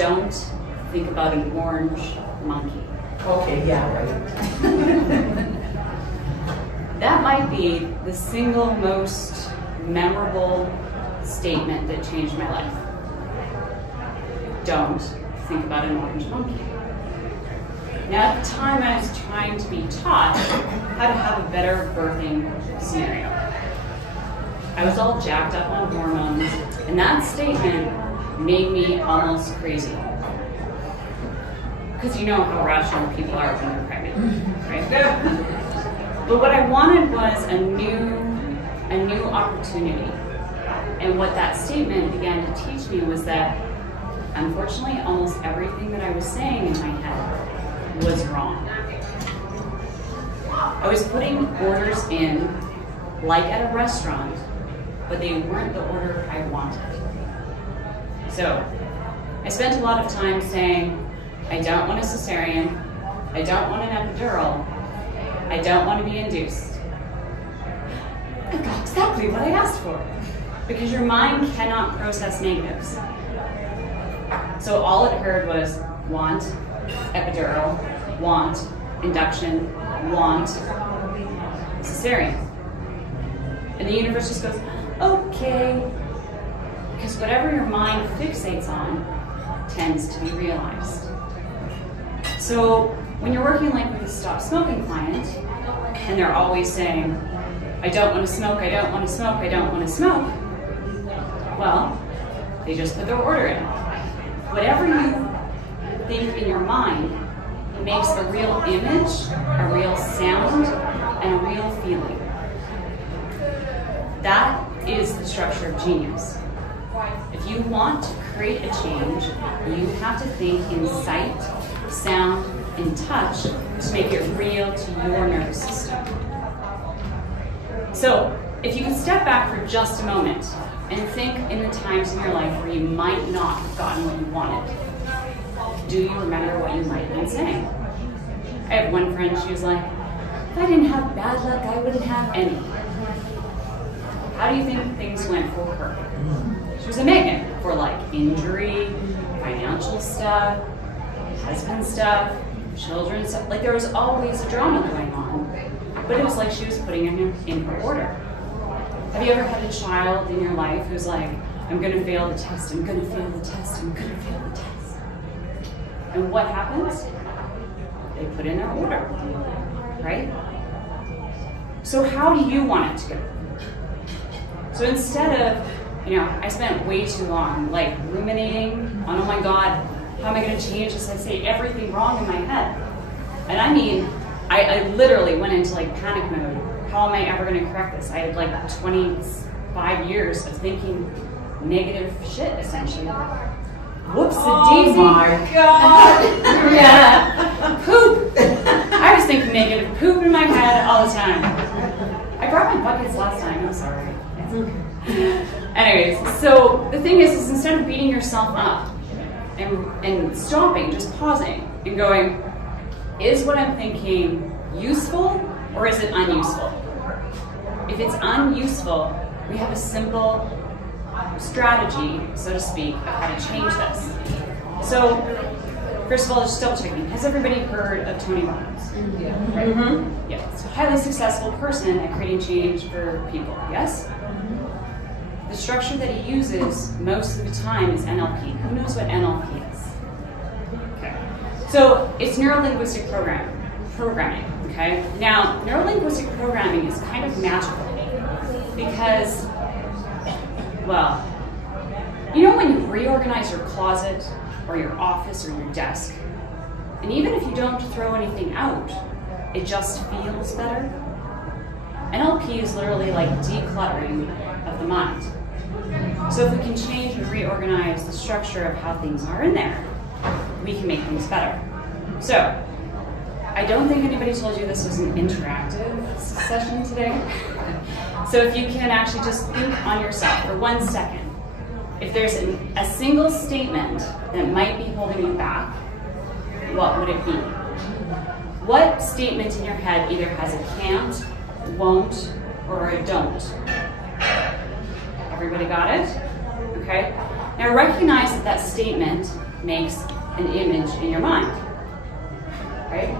don't think about an orange monkey. Okay, yeah, right. That might be the single most memorable statement that changed my life. Don't think about an orange monkey. Now, at the time, I was trying to be taught how to have a better birthing scenario. I was all jacked up on hormones, and that statement made me almost crazy. Because you know how rational people are when they're pregnant, right? But what I wanted was a new opportunity. And what that statement began to teach me was that, unfortunately, almost everything that I was saying in my head was wrong. I was putting orders in, like at a restaurant, but they weren't the order I wanted. So, I spent a lot of time saying, I don't want a cesarean, I don't want an epidural, I don't want to be induced. I got exactly what I asked for, because your mind cannot process negatives. So all it heard was want, epidural, want, induction, want, cesarean. And the universe just goes, okay. Because whatever your mind fixates on tends to be realized. So when you're working like with a stop smoking client, and they're always saying, I don't want to smoke, I don't want to smoke, I don't want to smoke, well, they just put their order in. Whatever you think in your mind makes a real image, a real sound, and a real feeling. That is the structure of genius. If you want to create a change, you have to think in sight, sound, and touch to make it real to your nervous system. So, if you can step back for just a moment and think in the times in your life where you might not have gotten what you wanted, do you remember what you might have been saying? I have one friend, she was like, if I didn't have bad luck, I wouldn't have any. How do you think things went for her? She was a Megan for like injury, financial stuff, husband stuff, children stuff. Like there was always drama going on, but it was like she was putting it in her order. Have you ever had a child in your life who's like, I'm gonna fail the test, I'm gonna fail the test, I'm gonna fail the test. And what happens? They put in their order, right? So how do you want it to go? So instead of, I spent way too long like ruminating on, oh my God, how am I gonna change this? I say everything wrong in my head. And I mean, I literally went into like panic mode. How am I ever gonna correct this? I had like 25 years of thinking negative shit, essentially. Whoops-a-daisy. Oh my God. Yeah. Poop. I was thinking negative poop in my head all the time. I brought my buckets last time, I'm sorry. Anyways, so the thing is instead of beating yourself up and stopping, just pausing and going, is what I'm thinking useful or is it unuseful? If it's unuseful, we have a simple strategy, so to speak, of how to change this. So, first of all, just double checking. Has everybody heard of Tony Robbins? Yeah. Right? Mm-hmm. Yeah. It's a highly successful person at creating change for people, yes? The structure that he uses most of the time is NLP. Who knows what NLP is? Okay. So, it's neuro-linguistic programming, okay? Now, neuro-linguistic programming is kind of magical because, well, you know when you reorganize your closet or your office or your desk, and even if you don't throw anything out, it just feels better? NLP is literally like decluttering of the mind. So if we can change and reorganize the structure of how things are in there, we can make things better. So, I don't think anybody told you this was an interactive session today. So if you can actually just think on yourself for 1 second. If there's a single statement that might be holding you back, what would it be? What statement in your head either has a can't, won't, or a don't? Everybody got it? Okay. Now recognize that that statement makes an image in your mind, right?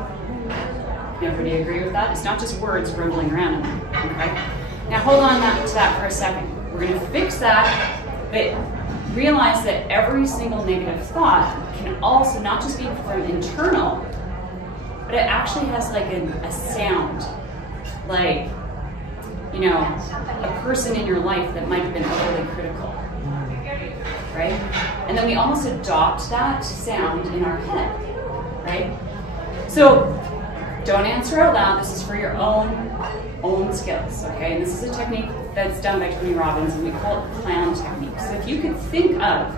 Can everybody agree with that? It's not just words rumbling around in there, okay? Now hold on to that for a second. We're going to fix that, but realize that every single negative thought can also not just be from internal, but it actually has like a sound, like, you know, a person in your life that might have been overly critical, right? And then we almost adopt that sound in our head, right? So don't answer out loud. This is for your own skills, okay? And this is a technique that's done by Tony Robbins, and we call it the clown technique. So if you could think of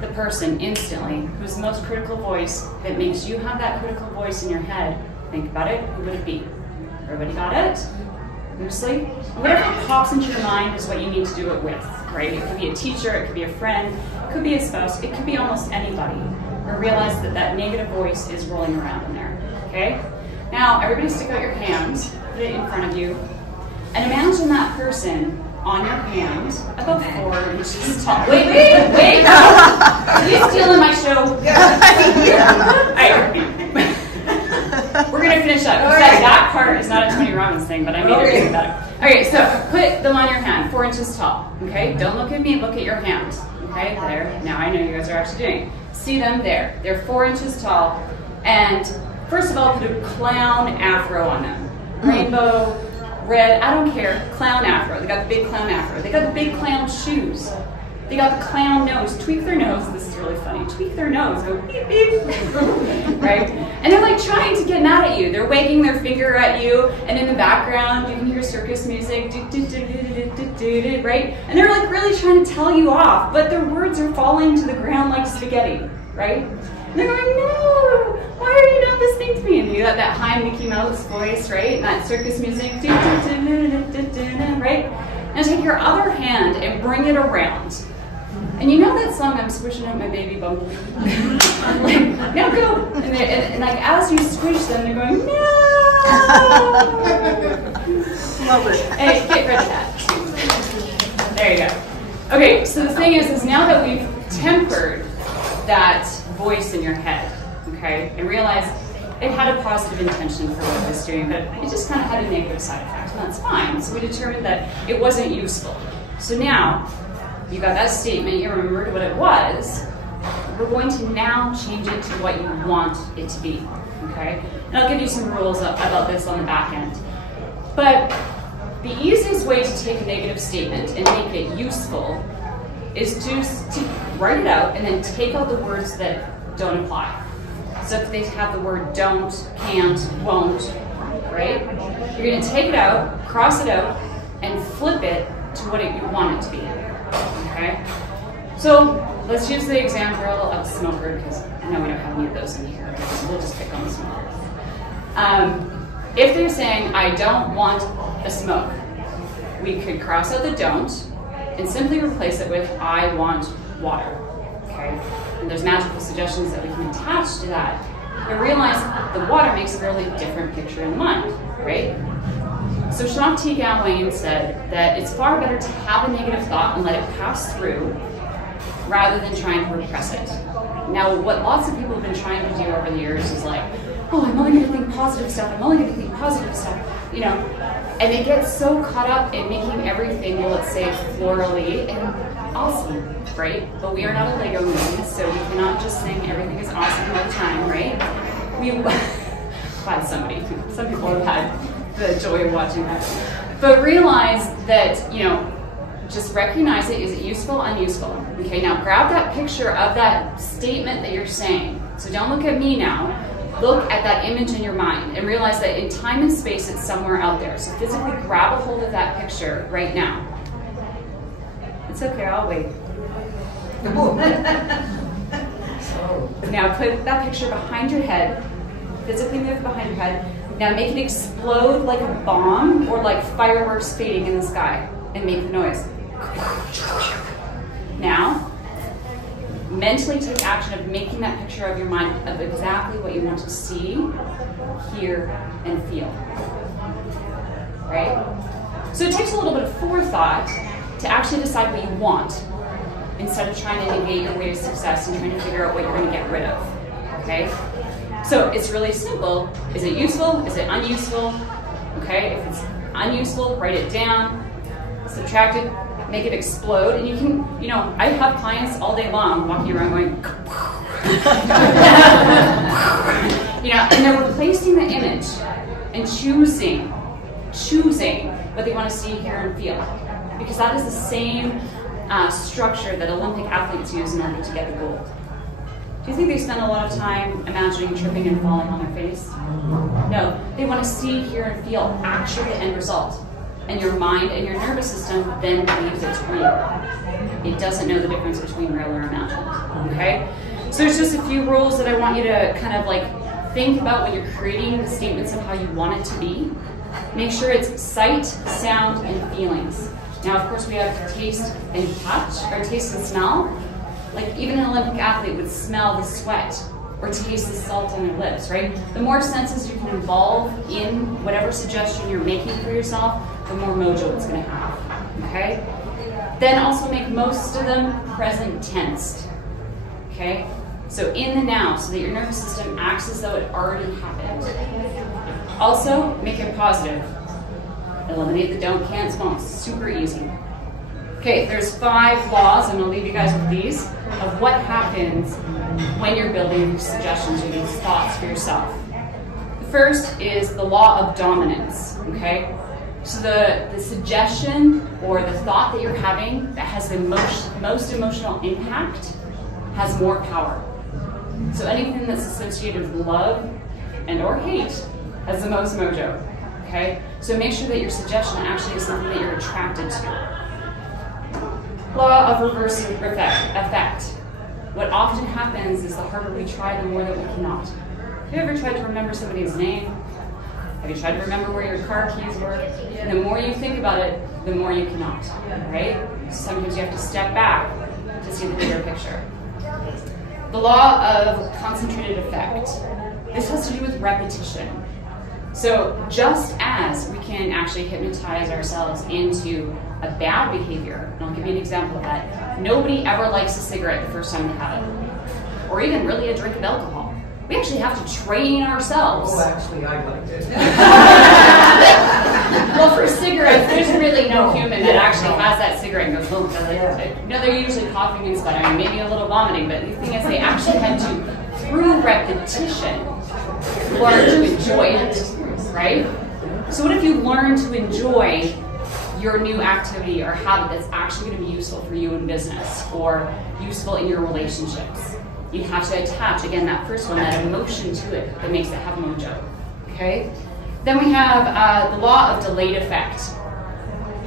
the person instantly whose the most critical voice that makes you have that critical voice in your head, think about it, who would it be? Everybody got it? Loosely? Whatever pops into your mind is what you need to do it with, right? It could be a teacher, it could be a friend, it could be a spouse, it could be almost anybody. Or realize that that negative voice is rolling around in there, okay? Now, everybody stick out your hands, put it in front of you, and imagine that person on your hand, about 4 inches tall. Wait! Are you stealing my show? We're going to finish up. That part is not a Tony Robbins thing, but I made it really better. Okay, so put them on your hand, 4 inches tall. Okay, don't look at me, look at your hand. Okay, there. Now I know you guys are actually doing it. See them there. They're 4 inches tall. And first of all, put a clown afro on them. Rainbow, red, I don't care. Clown afro. They got the big clown afro. They got the big clown shoes. They got the clown nose. Tweak their nose. This is really funny. Tweak their nose. Go beep beep. Right? And they're like trying to get mad at you. They're wagging their finger at you, and in the background you can hear circus music. Right? And they're like really trying to tell you off, but their words are falling to the ground like spaghetti. Right? And they're going, no, why are you not listening to me? And you got that high Mickey Mouse voice, right? And that circus music, right? And take your other hand and bring it around. And you know that song, I'm squishing out my baby bumblebee? Like, now go. And like as you squish them, they're going, no! Love it. Hey, get rid of that. There you go. Okay, so the thing is now that we've tempered that voice in your head, okay, and realize it had a positive intention for what it was doing, but it just kind of had a negative side effect, and that's fine. So we determined that it wasn't useful. So now, you got that statement, you remembered what it was, we're going to now change it to what you want it to be, okay? And I'll give you some rules about this on the back end. But the easiest way to take a negative statement and make it useful is to write it out and then take out the words that don't apply. So if they have the word don't, can't, won't, right? You're going to take it out, cross it out, and flip it to what you want it to be, okay? So let's use the example of a smoker, because I know we don't have any of those in here. We'll just pick on the smoker. If they're saying, I don't want a smoke, we could cross out the don't and simply replace it with, I want water, okay? And there's magical suggestions that we can attach to that. But realize the water makes a really different picture in the mind, right? So Shakti Gawain said that it's far better to have a negative thought and let it pass through rather than trying to repress it. Now, what lots of people have been trying to do over the years is like, oh, I'm only going to think positive stuff, I'm only going to think positive stuff, you know, and they get so caught up in making everything, well, let's say, florally and awesome, right? But we are not a Lego movie, so we cannot just sing everything is awesome all the time, right? By somebody. Some people have had the joy of watching that. But realize that, you know, just recognize it. Is it useful, unuseful? Okay, now grab that picture of that statement that you're saying. So don't look at me now. Look at that image in your mind and realize that in time and space it's somewhere out there. So physically grab a hold of that picture right now. It's okay, I'll wait. Now put that picture behind your head. Physically move behind your head. Now make it explode like a bomb or like fireworks fading in the sky and make the noise. Now, mentally take action of making that picture of your mind of exactly what you want to see, hear, and feel. Right? So it takes a little bit of forethought to actually decide what you want. instead of trying to negate your way to success and trying to figure out what you're going to get rid of. Okay? So it's really simple. Is it useful? Is it unuseful? Okay? If it's unuseful, write it down, subtract it, make it explode, and you can, I have clients all day long walking around going, and they're replacing the image and choosing what they want to see, hear, and feel. Because that is the same structure that Olympic athletes use in order to get the gold. Do you think they spend a lot of time imagining tripping and falling on their face? No, they want to see, hear, and feel actually the end result. And your mind and your nervous system then believes it's real. It doesn't know the difference between real or imagined. Okay? So there's just a few rules that I want you to kind of think about when you're creating the statements of how you want it to be. Make sure it's sight, sound, and feelings. Now, of course, we have taste and touch, or taste and smell. Like even an Olympic athlete would smell the sweat or taste the salt on their lips, right? The more senses you can involve in whatever suggestion you're making for yourself, the more mojo it's going to have, okay? Then also make most of them present tensed, okay? So in the now, so that your nervous system acts as though it already happened. Also, make it positive. Eliminate the don't, can't, won't. Super easy. Okay, there's 5 laws, and I'll leave you guys with these, of what happens when you're building these suggestions or these thoughts for yourself. The first is the law of dominance, okay? So the suggestion or the thought that you're having that has the most emotional impact has more power. So anything that's associated with love and or hate has the most mojo, okay? So make sure that your suggestion actually is something that you're attracted to. Law of reverse effect. What often happens is the harder we try, the more that we cannot. Have you ever tried to remember somebody's name? Have you tried to remember where your car keys were? And the more you think about it, the more you cannot, right? Sometimes you have to step back to see the bigger picture. The law of concentrated effect. This has to do with repetition. So just as we can actually hypnotize ourselves into a bad behavior, and I'll give you an example of that. Nobody ever likes a cigarette the first time they have it, or even really a drink of alcohol. We actually have to train ourselves. Oh, actually, I liked it. Well, for cigarettes, there's really no human that actually has that cigarette and goes, oh, they're usually coughing and sputtering, maybe a little vomiting, but the thing is they actually had to, through repetition, learn to enjoy it, right? So what if you learn to enjoy your new activity or habit that's actually going to be useful for you in business or useful in your relationships? You have to attach, again, that first one, that emotion to it that makes it have mojo, okay? Then we have the law of delayed effect.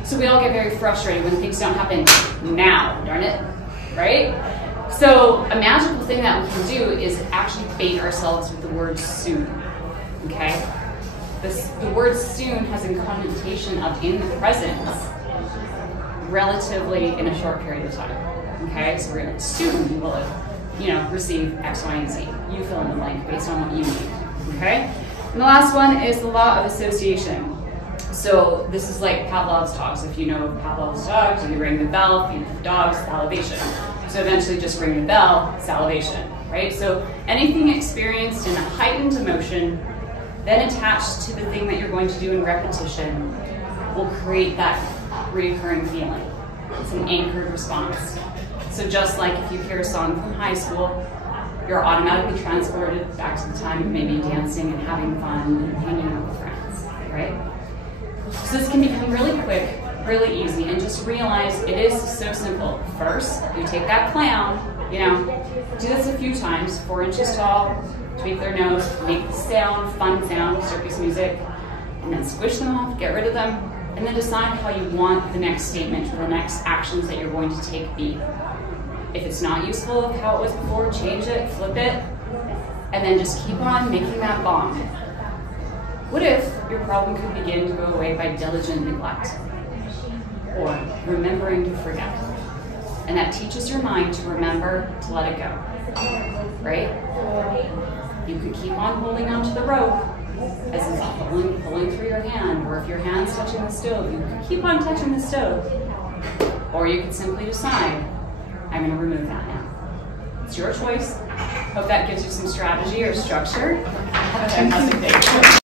So we all get very frustrated when things don't happen now, darn it, right? So a magical thing that we can do is actually bait ourselves with the word soon, okay? The word soon has a connotation of in the present, relatively in a short period of time, okay? So we're gonna soon you will receive X, Y, and Z. You fill in the blank based on what you need, okay? And the last one is the law of association. So this is like Pavlov's dogs. If you know of Pavlov's dogs, you ring the bell, feed the dog, salivation. So eventually just ring the bell, salivation, right? So anything experienced in a heightened emotion, then attached to the thing that you're going to do in repetition, will create that recurring feeling. It's an anchored response. So just like if you hear a song from high school, you're automatically transported back to the time of maybe dancing and having fun and hanging out with friends, right? So this can become really quick, really easy, and just realize it is so simple. First, you take that clown, do this a few times, 4 inches tall, tweak their nose, make the sound, fun sound, circus music, and then squish them off, get rid of them, and then decide how you want the next statement or the next actions that you're going to take be. If it's not useful of how it was before, change it, flip it, and then just keep on making that bond. What if your problem could begin to go away by diligent neglect or remembering to forget? And that teaches your mind to remember to let it go, right? You could keep on holding onto the rope as it's pulling through your hand, or if your hand's touching the stove, you could keep on touching the stove. Or you could simply decide, I'm going to remove that now. It's your choice. Hope that gives you some strategy or structure. Have a fantastic day.